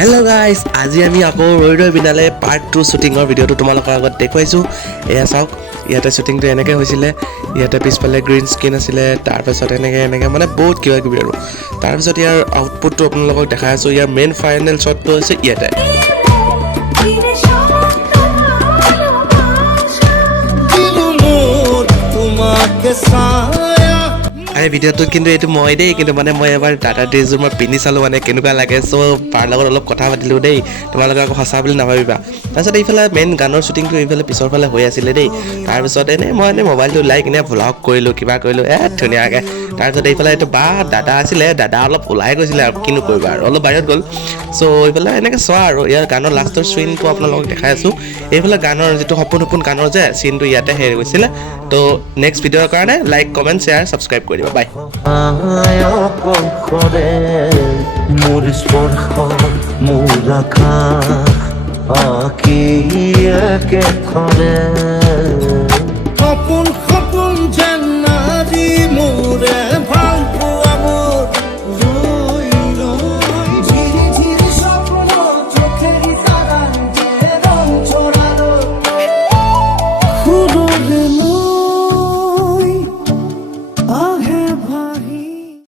Hello' guys, আজি আমি আকৌ ৰৈ বিনালে পাৰ্ট 2 শ্বুটিঙৰ ভিডিঅ'টো তোমালোকৰ আগত দেখুৱাইছোঁ। এয়া চাওক, ইয়াতে শ্বুটিংটো এনেকৈ হৈছিলে। ইয়াতে পিছফালে গ্ৰীণ স্ক্ৰীণ আছিলে, তাৰপিছত এনেকৈ মানে বহুত কিবা কিবি আৰু তাৰপিছত ইয়াৰ আউটপুটটো আপোনালোকক দেখাই আছোঁ। ইয়াৰ মেইন ফাইনেল শ্বটটো হৈছে ইয়াতে। আৰে ভিডিঅ'টোত কিন্তু এইটো মই দেই, কিন্তু মানে মই এবাৰ দাদা ড্ৰেছযোৰ মই পিন্ধি চালোঁ, মানে কেনেকুৱা লাগে। চ' তাৰ লগত অলপ কথা পাতিলোঁ দেই, তোমালোকে আকৌ সঁচা বুলি নাভাবিবা। তাৰপিছত এইফালে মেইন গানৰ শ্বুটিংটো এইফালে পিছৰ ফালে হৈ আছিলে দেই। তাৰপিছত মই মোবাইলটো ওলাই কিনে ভ্লগ কৰিলোঁ, কিবা কৰিলোঁ ধুনীয়াকৈ। তাৰপিছত এইফালে এইটো দাদা আছিলে, দাদা অলপ ওলাই গৈছিলে আৰু কিনো কৰিবা আৰু অলপ বাহিৰত গ'ল। চ' এইফালে এনেকৈ চোৱা আৰু ইয়াৰ গানৰ লাষ্টৰ চিনটো আপোনালোকক দেখাই আছোঁ। এইফালে গানৰ যিটো সপোন গানৰ যে চিনটো ইয়াতে হেৰি গৈছিলে। তো নেক্সট ভিডিঅ'ৰ কাৰণে লাইক, কমেণ্ট, শ্বেয়াৰ, ছাবস্ক্ৰাইব কৰি দিবা। বাই। মোৰ স্পৰ্শ মোৰ আশা আঁকি একেথৰে